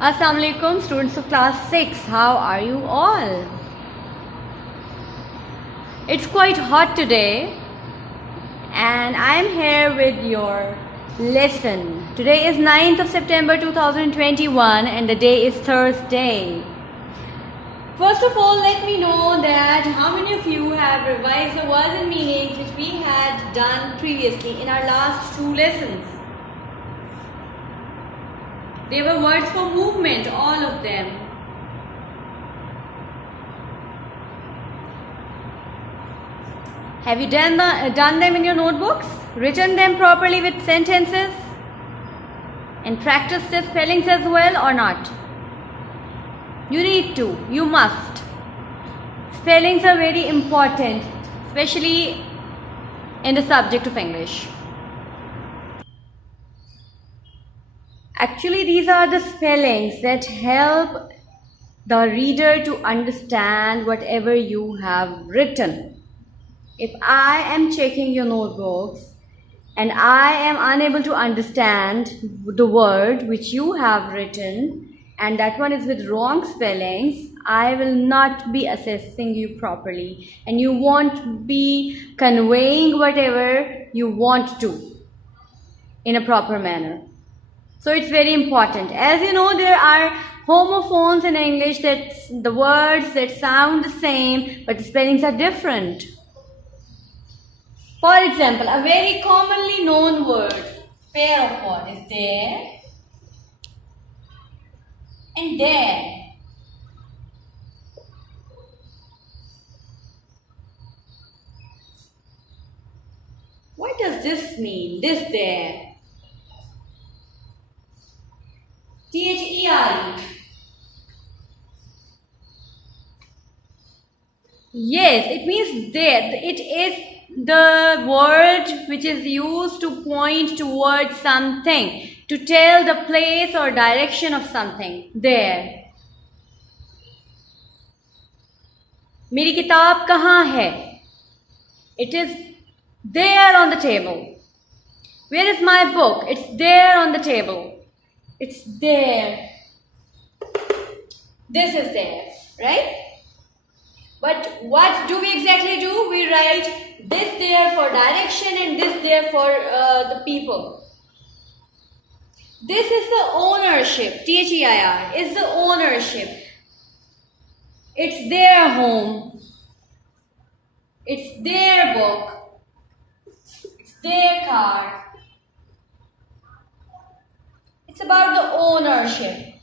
Assalamu alaikum, students of class 6. How are you all? It's quite hot today and I'm here with your lesson. Today is 9th of September 2021 and the day is Thursday. First of all, let me know that how many of you have revised the words and meanings which we had done previously in our last two lessons. They were words for movement, all of them. Have you done them in your notebooks? Written them properly with sentences? And practiced the spellings as well or not? You need to. You must. Spellings are very important, especially in the subject of English. Actually, these are the spellings that help the reader to understand whatever you have written. If I am checking your notebooks and I am unable to understand the word which you have written and that one is with wrong spellings, I will not be assessing you properly and you won't be conveying whatever you want to in a proper manner. So it's very important. As you know, there are homophones in English, that's the words that sound the same but the spellings are different. For example, a very commonly known word, pair of what is there and there. What does this mean? This there. T-H-E-R-E. Yes, it means there. It is the word which is used to point towards something, to tell the place or direction of something. There. मेरी किताब कहाँ है? It is there on the table. Where is my book? It's there on the table. It's there. This is there, right? But what do we exactly do? We write this there for direction and this there for the people. This is the ownership. T-H-E-I-R is the ownership. It's their home. It's their book. It's their car. It's about the ownership.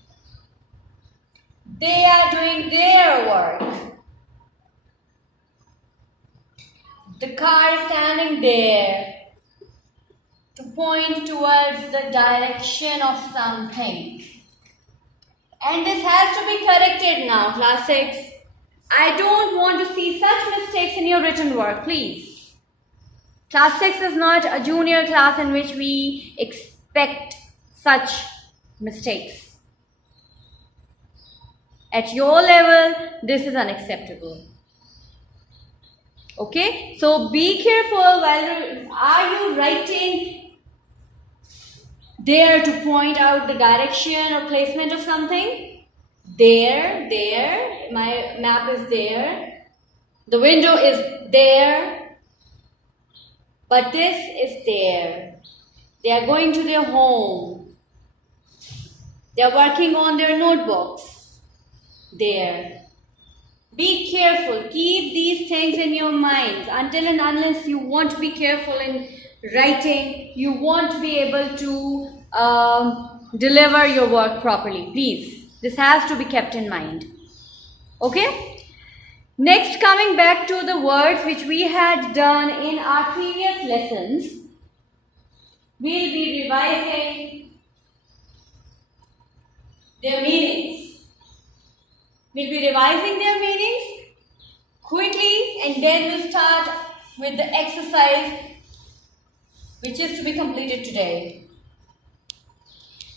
They are doing their work. The car is standing there to point towards the direction of something. And this has to be corrected now, class 6. I don't want to see such mistakes in your written work, please. Class 6 is not a junior class in which we expect such mistakes. At your level, this is unacceptable. Okay, so be careful while are you writing there to point out the direction or placement of something? There, my map is there. The window is there. But this is there. They are going to their home. They are working on their notebooks. There. Be careful. Keep these things in your minds. Until and unless you want to be careful in writing, you won't be able to deliver your work properly. Please. This has to be kept in mind. Okay? Next, coming back to the words which we had done in our previous lessons, we'll be revising their meanings. We'll be revising their meanings quickly and then we'll start with the exercise which is to be completed today.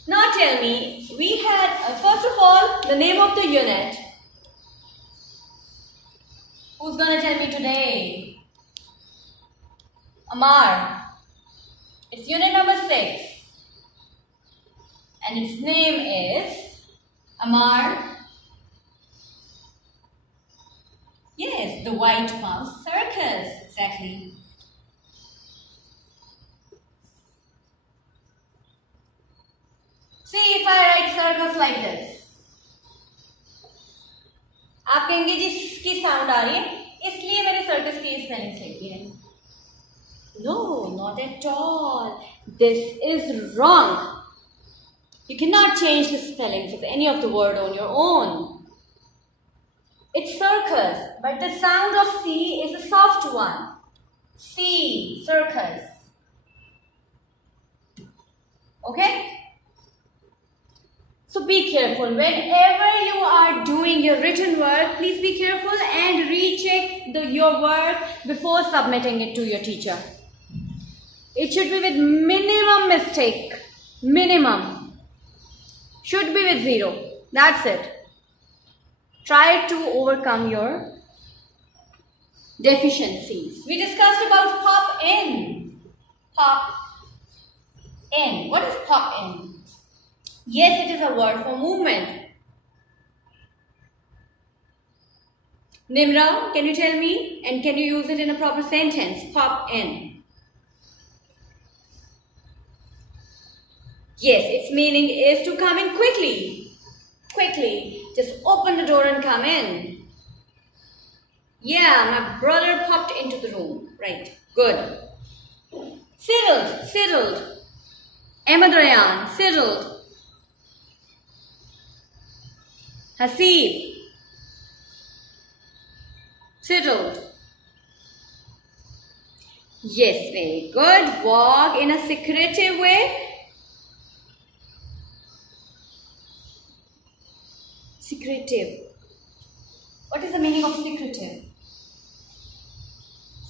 Now tell me, we had, first of all, the name of the unit. Who's going to tell me today? Amar. It's unit number 6. And its name is Amar? Yes, the White Mouse Circus. Exactly. See, if I write circus like this, आप कहेंगे जिसकी sound आ रही है इसलिए मैंने circus की spelling लिखी है. No, not at all. This is wrong. You cannot change the spellings of any of the word on your own. It's circus, but the sound of C is a soft one. C, circus. Okay? So be careful. Whenever you are doing your written work, please be careful and recheck your work before submitting it to your teacher. It should be with minimum mistake. Minimum. Should be with 0. That's it. Try to overcome your deficiencies. We discussed about pop in. Pop in. What is pop in? Yes, it is a word for movement. Nimra, can you tell me? And can you use it in a proper sentence? Pop in. Yes, its meaning is to come in quickly. Quickly. Just open the door and come in. Yeah, my brother popped into the room. Right. Good. Settled. Settled. Ahmed Rayan. Settled. Hasib. Settled. Yes, very good. Walk in a secretive way. Secretive. What is the meaning of secretive?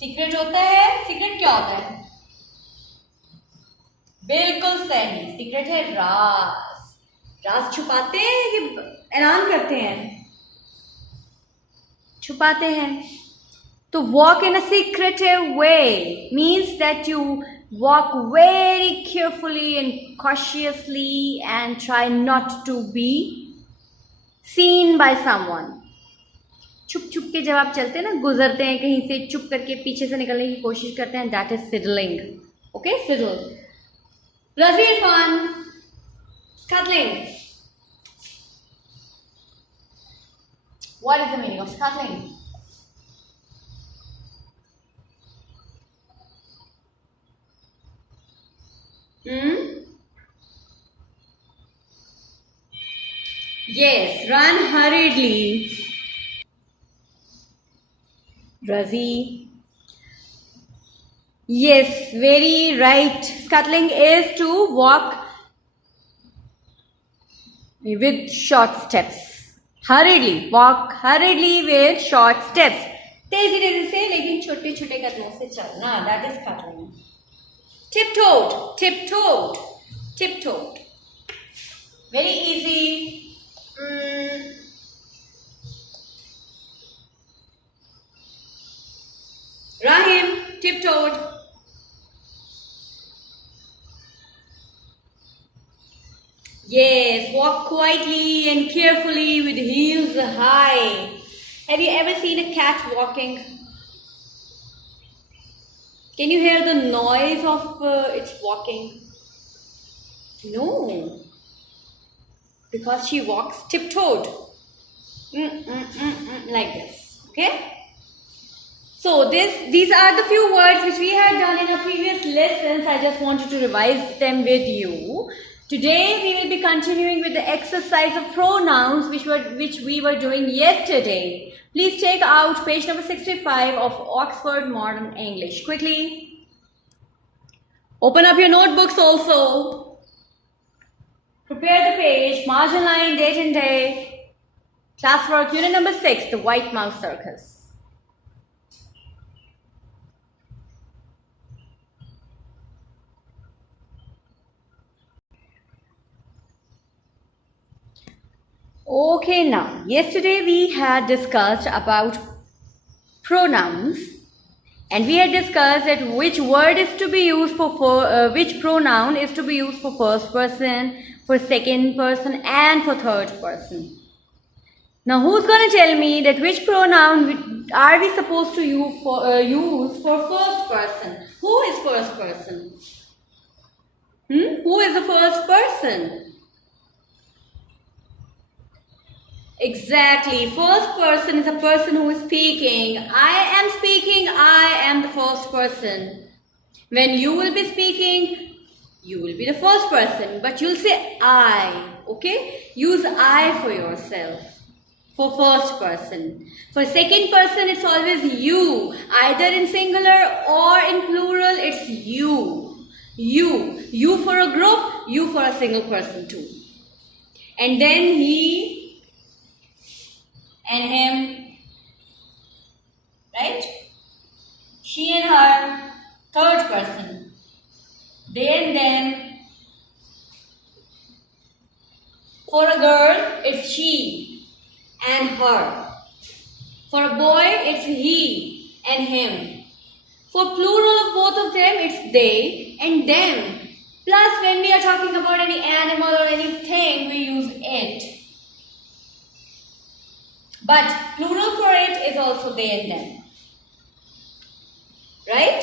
Secret होता है? Secret क्या होता है? बिल्कुल सही. Secret है राज. राज छुपाते हैं कि ऐलान करते हैं? छुपाते हैं. To walk in a secretive way means that you walk very carefully and cautiously and try not to be seen by someone. छुप छुप के जब आप चलते हैं ना, गुजरते हैं कहीं से, चुप करके पीछे से निकलने की कोशिश करते हैं, that is sidling. Okay, sidle. Razi Irfan, scuttling. What is the meaning of scuttling? Yes, run hurriedly. Razi. Yes, very right. Scuttling is to walk with short steps. Hurriedly. Walk hurriedly with short steps. तेजी तेजी से लेकिन छोटे छोटे कदमों से चलना. That is scuttling. Tiptoed. Tiptoed. Tiptoed. Very easy. Rahim, tiptoed. Yes, walk quietly and carefully with heels high. Have you ever seen a cat walking? Can you hear the noise of its walking? No. Because she walks tiptoed. Like this. Okay? So these are the few words which we had done in our previous lessons. I just wanted to revise them with you. Today we will be continuing with the exercise of pronouns which we were doing yesterday. Please take out page number 65 of Oxford Modern English. Quickly. Open up your notebooks also. Prepare the page, margin line, date and day. Classwork, unit number 6, the White Mouse Circus. Okay, now, yesterday we had discussed about pronouns And we had discussed that which word is to be used for which pronoun is to be used for first person, for second person, and for third person. Now, who's going to tell me that which pronoun are we supposed to use for first person? Who is first person? Who is the first person? Exactly. First person is a person who is speaking. I am speaking. I am the first person. When you will be speaking, you will be the first person. But you'll say I. Okay? Use I for yourself. For first person. For second person, it's always you. Either in singular or in plural, it's you. You. You for a group, you for a single person too. And then he and him. Right? She and her, third person. They and them. For a girl, it's she and her. For a boy, it's he and him. For plural of both of them, it's they and them. Plus, when we are talking about any animal or anything, we use it. But plural for it is also they and them. Right?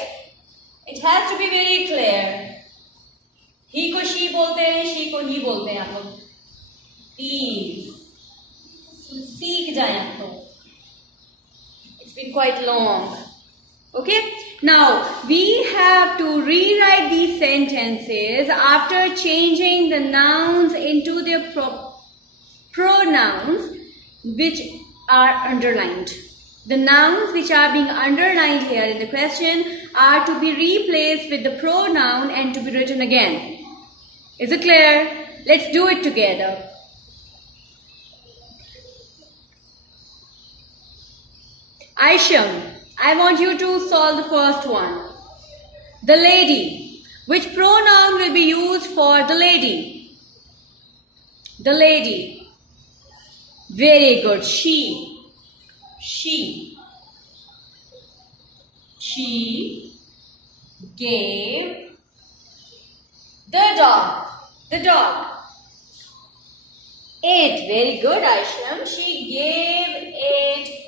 It has to be very clear. He को she बोलते हैं, she को he बोलते हैं आप लोग. Please. सीख जाएं आप लोग. It's been quite long. Okay? Now, we have to rewrite these sentences after changing the nouns into their pronouns which are underlined. The nouns which are being underlined here in the question are to be replaced with the pronoun and to be written again. Is it clear? Let's do it together. Aisham, I want you to solve the first one. The lady. Which pronoun will be used for the lady? The lady. Very good. She. She. She gave the dog. The dog. It. Very good, Aisham. She gave it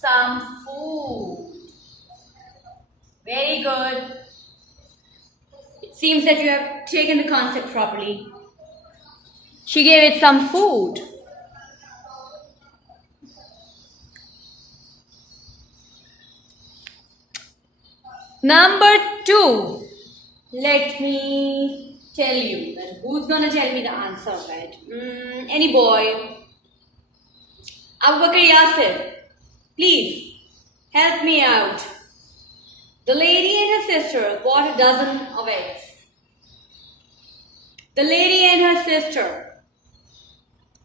some food. Very good. It seems that you have taken the concept properly. She gave it some food. Number 2. Let me tell you that who's gonna tell me the answer, right? Any boy. Abu Bakr Yasir. Please, help me out. The lady and her sister bought a dozen of eggs. The lady and her sister.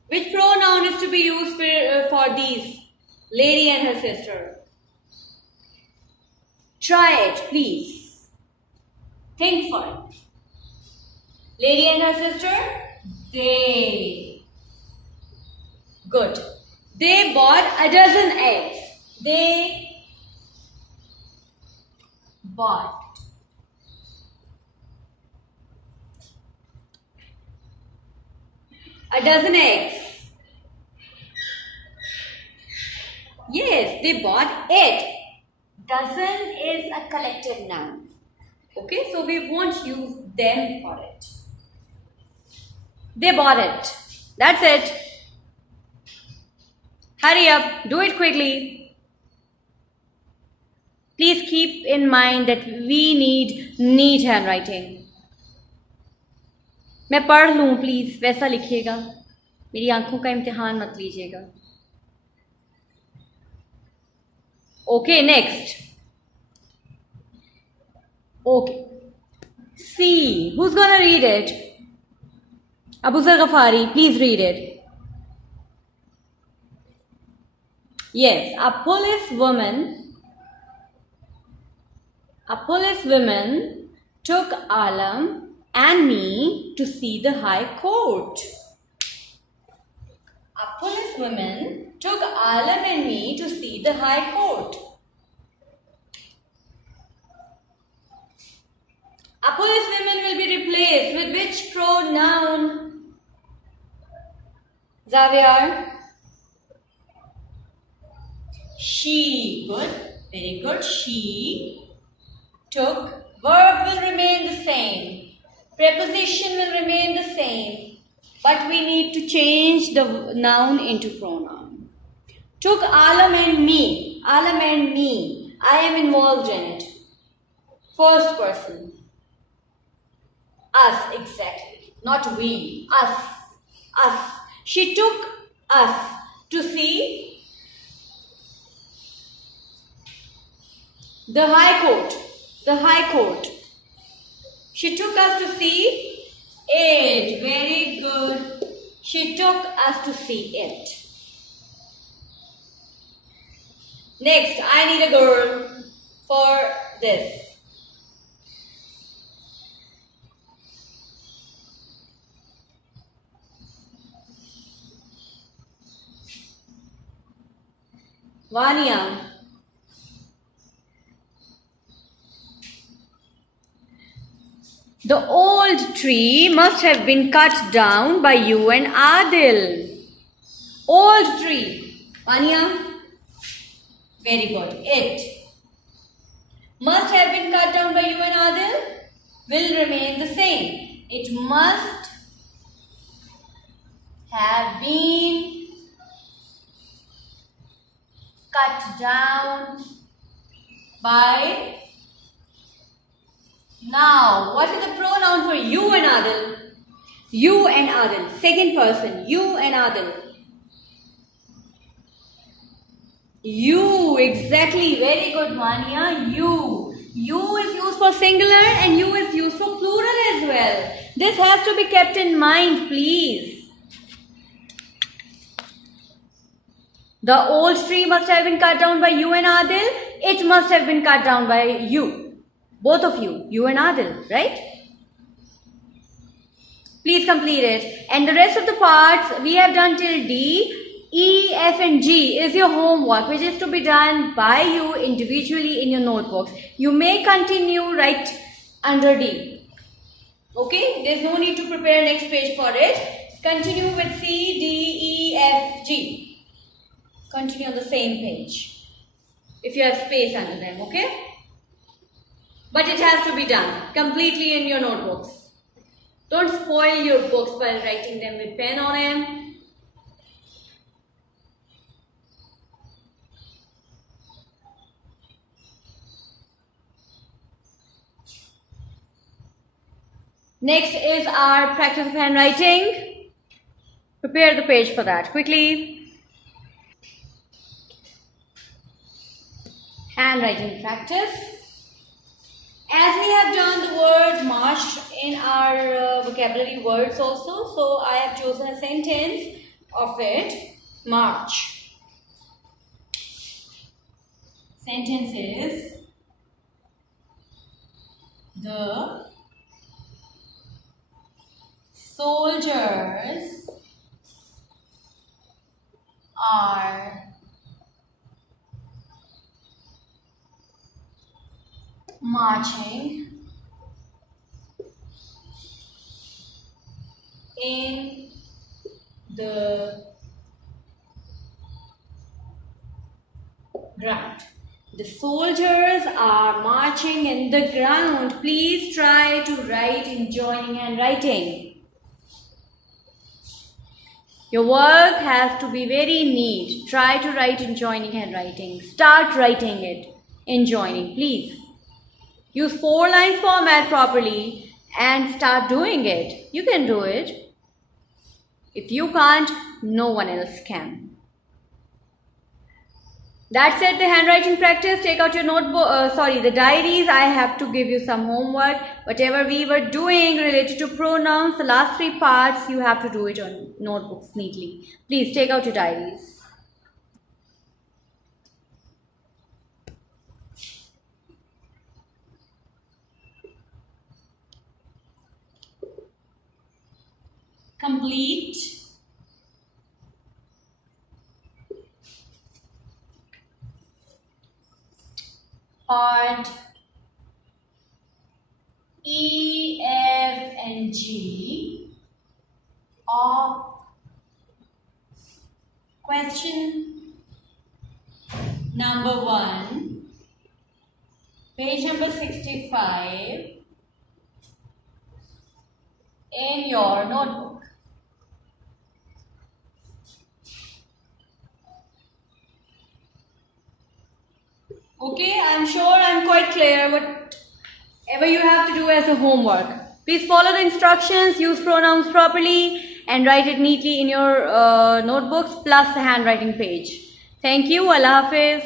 Which pronoun is to be used for these? Lady and her sister. Try it, please. Think for it. Lady and her sister? They. Good. They bought a dozen eggs. They bought a dozen eggs. Yes, they bought it. Dozen is a collective noun. Okay, so we won't use them for it. They bought it. That's it. Hurry up, do it quickly. Please keep in mind that we need neat handwriting. मैं पढ़ लूँ please, वैसा लिखिएगा. मेरी आंखों का इम्तिहान मत लीजिएगा. Okay, next. Okay. C. Who's gonna read it? Abu Zar Ghafari, please read it. Yes, a police woman took Alam and me to see the High Court. A policewoman took Alam and me to see the High Court. A policewoman will be replaced with which pronoun? Xavier? She. Good. Very good. She took. Verb will remain the same. Preposition will remain the same. But we need to change the noun into pronoun. Took Alam and me. Alam and me. I am involved in it. First person. Us, exactly. Not we. Us. Us. She took us to see the High Court. The High Court. She took us to see it. Very good. She took us to see it. Next, I need a girl for this. Vania. The old tree must have been cut down by you and Adil. Old tree. Vania. Very good. It must have been cut down by you and Adil. Will remain the same. It must have been cut down by. Now, what is the pronoun for you and Adil? You and Adil. Second person. You and Adil. You. Exactly. Very good, Mania. You. You is used for singular and you is used for plural as well. This has to be kept in mind, please. The old tree must have been cut down by you and Adil. It must have been cut down by you. Both of you. You and Adil, right? Please complete it. And the rest of the parts we have done till D. E, F and G is your homework, which is to be done by you individually in your notebooks. You may continue right under D. Okay? There's no need to prepare next page for it. Continue with C, D, E, F, G. Continue on the same page. If you have space under them, okay? But it has to be done completely in your notebooks. Don't spoil your books by writing them with pen on them. Next is our practice of handwriting. Prepare the page for that quickly. Handwriting practice. As we have done the word march in our vocabulary words also, so I have chosen a sentence of it. March. Sentence is the soldiers are marching in the ground. The soldiers are marching in the ground. Please try to write in joining handwriting. Your work has to be very neat. Try to write in joining handwriting. Start writing it in joining, please. Use 4-line format properly and start doing it. You can do it. If you can't, no one else can. That's it, the handwriting practice. Take out your notebook, the diaries. I have to give you some homework. Whatever we were doing related to pronouns, the last 3 parts, you have to do it on notebooks neatly. Please take out your diaries. Complete. Part E of question number 1, page number 65 in your notebook. Okay, I'm sure I'm quite clear whatever you have to do as a homework. Please follow the instructions, use pronouns properly and write it neatly in your notebooks plus the handwriting page. Thank you. Allah Hafiz.